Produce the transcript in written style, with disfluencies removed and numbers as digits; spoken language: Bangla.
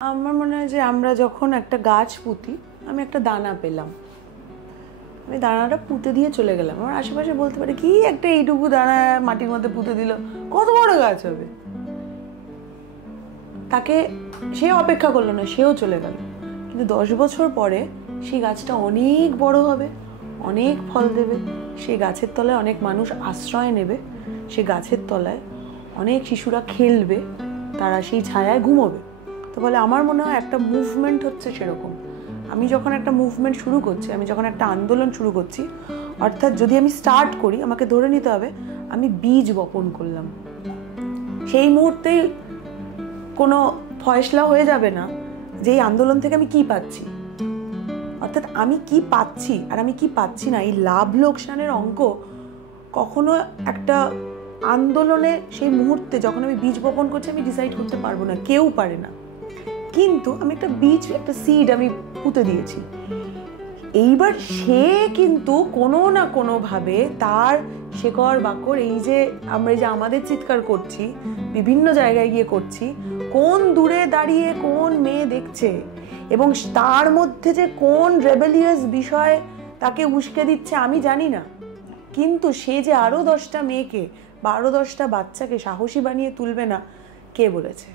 আমার মনে হয় যে আমরা যখন একটা গাছ পুঁতি, আমি একটা দানা পেলাম, আমি দানাটা পুঁতে দিয়ে চলে গেলাম। আমার আশেপাশে বলতে পারে কি একটা এইটুকু দানা মাটির মধ্যে পুঁতে দিল, কত বড় গাছ হবে। তাকে সে অপেক্ষা করলো না, সেও চলে গেল। কিন্তু 10 বছর পরে সেই গাছটা অনেক বড় হবে, অনেক ফল দেবে। সেই গাছের তলায় অনেক মানুষ আশ্রয় নেবে, সেই গাছের তলায় অনেক শিশুরা খেলবে, তারা সেই ছায়ায় ঘুমোবে। তো বলে আমার মনে হয় একটা মুভমেন্ট হচ্ছে সেরকম। আমি যখন একটা মুভমেন্ট শুরু করছি, আমি যখন একটা আন্দোলন শুরু করছি, অর্থাৎ যদি আমি স্টার্ট করি, আমাকে ধরে নিতে হবে আমি বীজ বপন করলাম। সেই মুহূর্তেই কোনো ফয়সলা হয়ে যাবে না যে এই আন্দোলন থেকে আমি কি পাচ্ছি, অর্থাৎ আমি কি পাচ্ছি আর আমি কি পাচ্ছি না, এই লাভ লোকসানের অঙ্ক কখনো একটা আন্দোলনে সেই মুহূর্তে যখন আমি বীজ বপন করছি আমি ডিসাইড করতে পারবো না, কেউ পারে না। কিন্তু আমি একটা বীজ, একটা সিড আমি পুঁতে দিয়েছি। এইবার সে কিন্তু কোনো না কোনোভাবে তার শেকড় বাকড়, এই যে আমরা যে আমাদের চিৎকার করছি, বিভিন্ন জায়গায় গিয়ে করছি, কোন দূরে দাঁড়িয়ে কোন মেয়ে দেখছে এবং তার মধ্যে যে কোন রেবেলিয়াস বিষয় তাকে উস্কে দিচ্ছে আমি জানি না, কিন্তু সে যে আরো 10টা মেয়েকে বা আরো 10টা বাচ্চাকে সাহসী বানিয়ে তুলবে না, কে বলেছে?